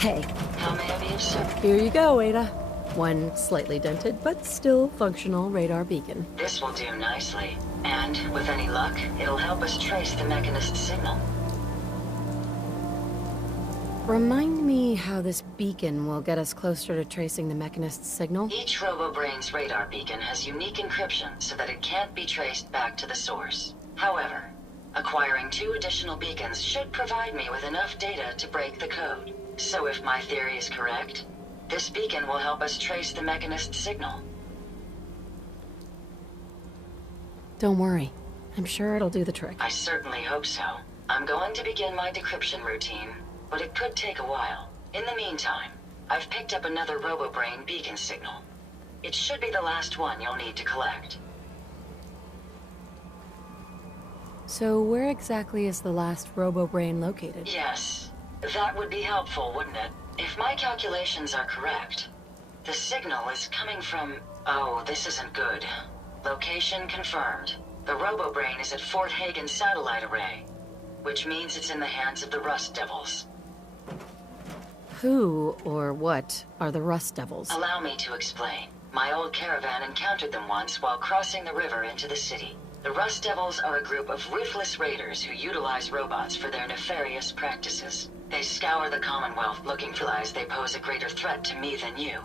Hey, How may I be of service? here you go, Ada. One slightly dented, but still functional radar beacon. This will do nicely. And, with any luck, it'll help us trace the Mechanist signal. Remind me how this beacon will get us closer to tracing the Mechanist's signal? Each RoboBrain's radar beacon has unique encryption so that it can't be traced back to the source. However, acquiring 2 additional beacons should provide me with enough data to break the code. So if my theory is correct, this beacon will help us trace the Mechanist signal. Don't worry. I'm sure it'll do the trick. I certainly hope so. I'm going to begin my decryption routine, but it could take a while. In the meantime, I've picked up another RoboBrain beacon signal. It should be the last one you'll need to collect. So where exactly is the last RoboBrain located? Yes, that would be helpful, wouldn't it? If my calculations are correct, the signal is coming from... Oh, this isn't good. Location confirmed. The RoboBrain is at Fort Hagen Satellite Array, which means it's in the hands of the Rust Devils. Who, or what, are the Rust Devils? Allow me to explain. My old caravan encountered them once while crossing the river into the city. The Rust Devils are a group of ruthless raiders who utilize robots for their nefarious practices. They scour the Commonwealth looking for lies they pose a greater threat to me than you.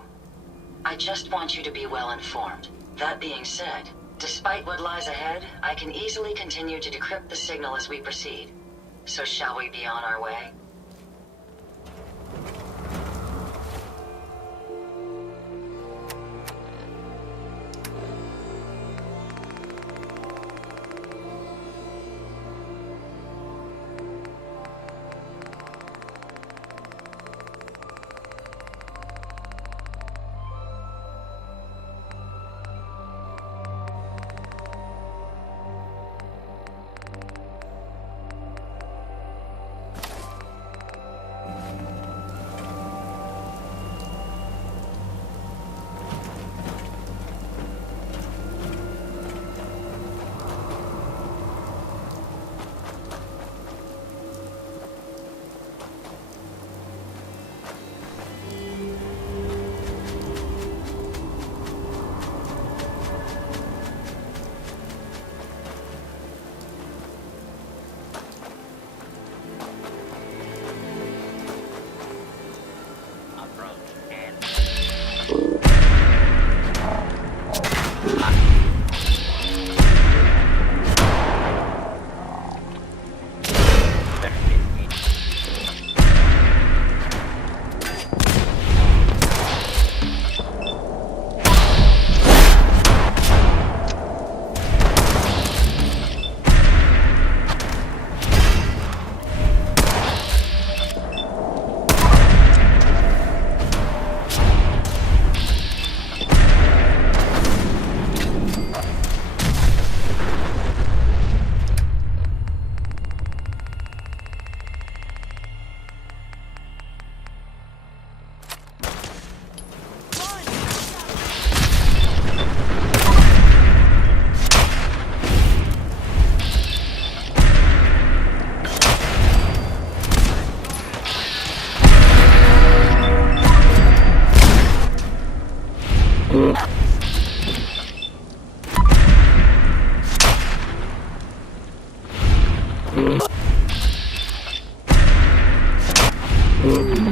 I just want you to be well informed. That being said, despite what lies ahead, I can easily continue to decrypt the signal as we proceed. So shall we be on our way?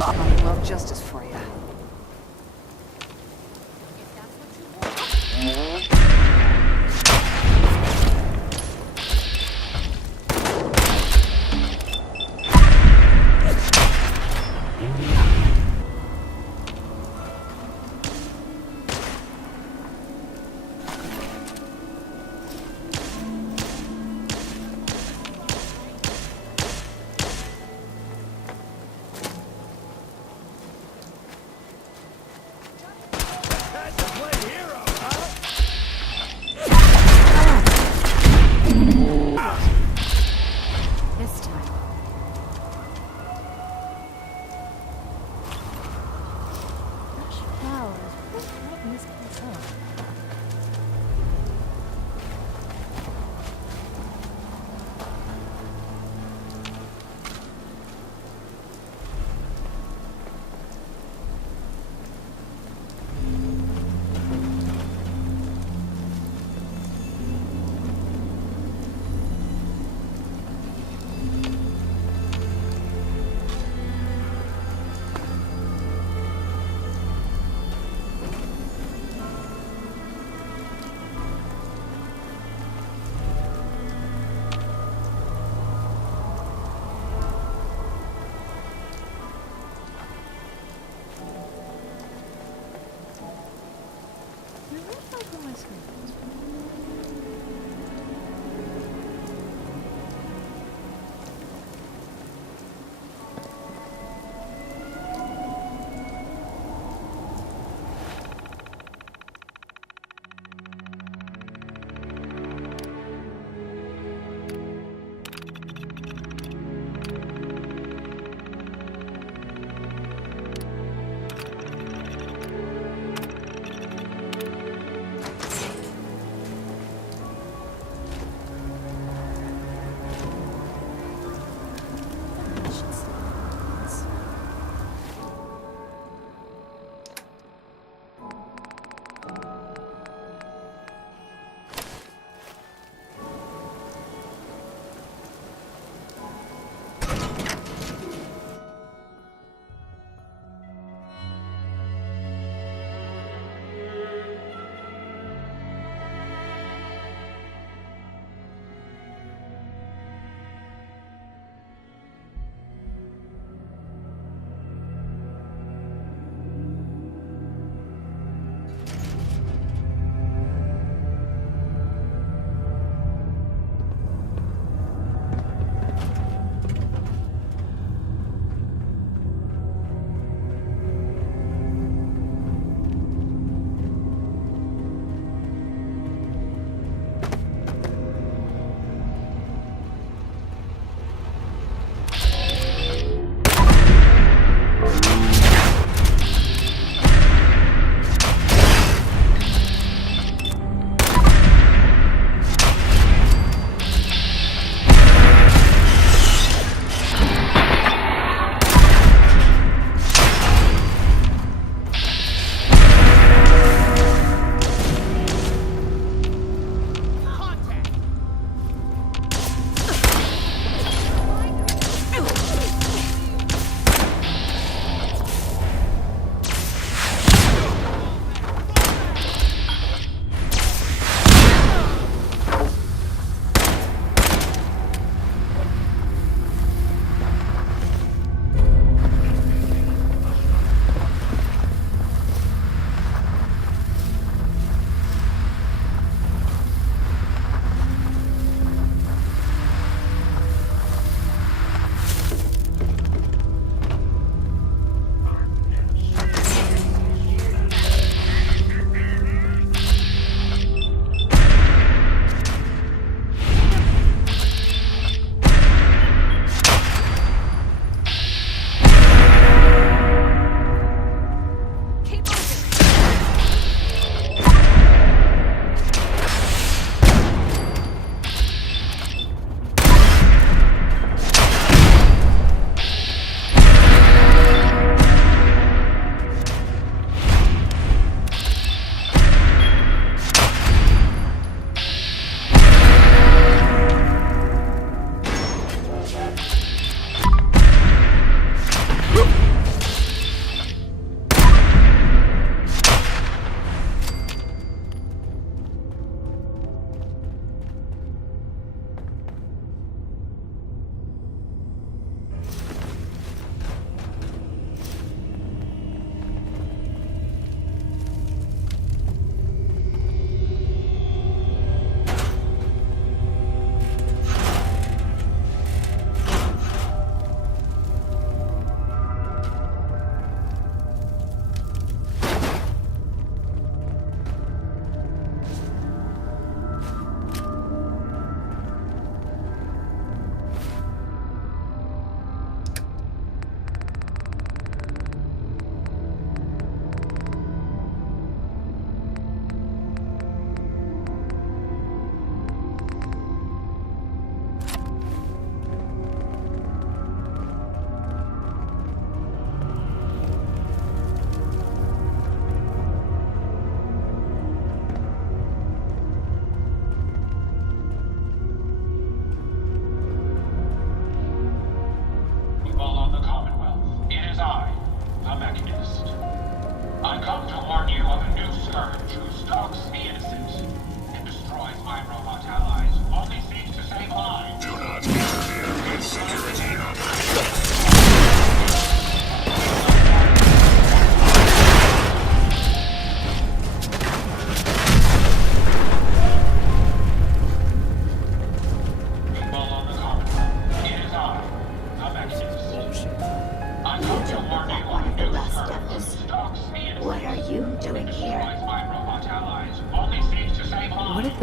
Commonwealth justice for you. This time. Fresh flowers. Who's lighting this place up?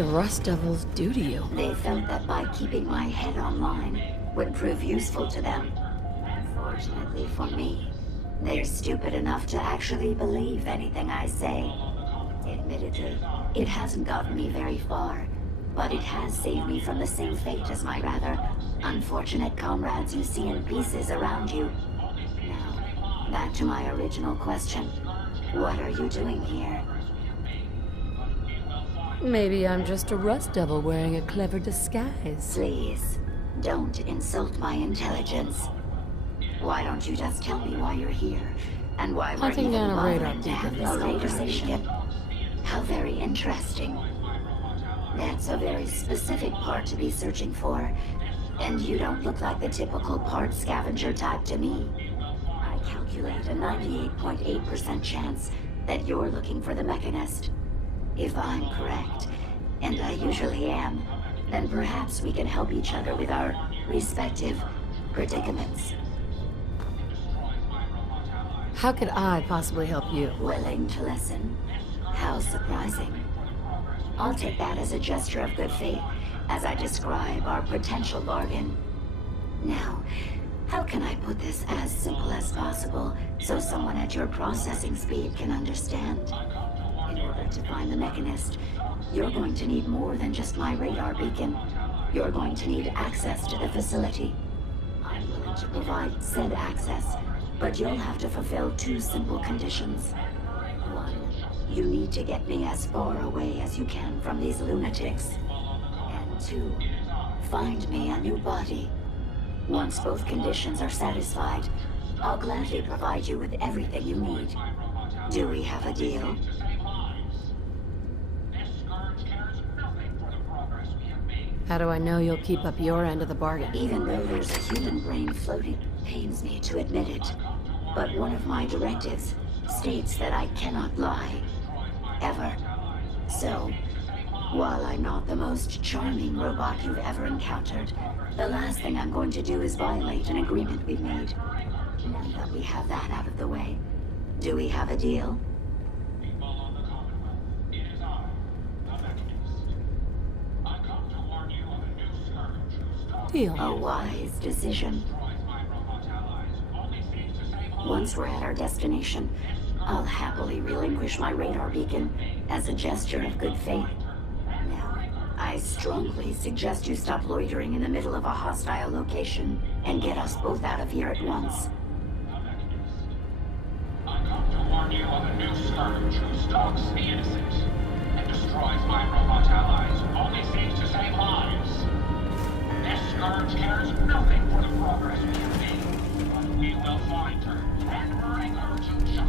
the Rust Devils do to you? They felt that by keeping my head online would prove useful to them. Unfortunately for me, they're stupid enough to actually believe anything I say. Admittedly, it hasn't gotten me very far, but it has saved me from the same fate as my rather unfortunate comrades you see in pieces around you. Now, back to my original question. What are you doing here? Maybe I'm just a Rust Devil wearing a clever disguise. Please, don't insult my intelligence. Why don't you just tell me why you're here, and why we're Hunting even down a radar bothering to beacon. have a radar station? How very interesting. That's a very specific part to be searching for, and you don't look like the typical part scavenger type to me. I calculate a 98.8% chance that you're looking for the Mechanist. If I'm correct, and I usually am, then perhaps we can help each other with our respective predicaments. How could I possibly help you? Willing to listen? How surprising. I'll take that as a gesture of good faith as I describe our potential bargain. Now, how can I put this as simple as possible so someone at your processing speed can understand? In order to find the Mechanist, you're going to need more than just my radar beacon. You're going to need access to the facility. I'm willing to provide said access, but you'll have to fulfill two simple conditions. One, you need to get me as far away as you can from these lunatics. And two, find me a new body. Once both conditions are satisfied, I'll gladly provide you with everything you need. Do we have a deal? How do I know you'll keep up your end of the bargain? Even though there's a human brain floating, pains me to admit it. But one of my directives states that I cannot lie. Ever. So, while I'm not the most charming robot you've ever encountered, the last thing I'm going to do is violate an agreement we've made. Now that we have that out of the way, do we have a deal? Deal. A wise decision. Once we're at our destination, I'll happily relinquish my radar beacon as a gesture of good faith. Now, I strongly suggest you stop loitering in the middle of a hostile location and get us both out of here at once. I come to warn you of a new scourge who stalks the innocent and destroys my robot allies, only seeks to save lives. This scourge cares nothing for the progress we have made, but we will find her and bring her to justice.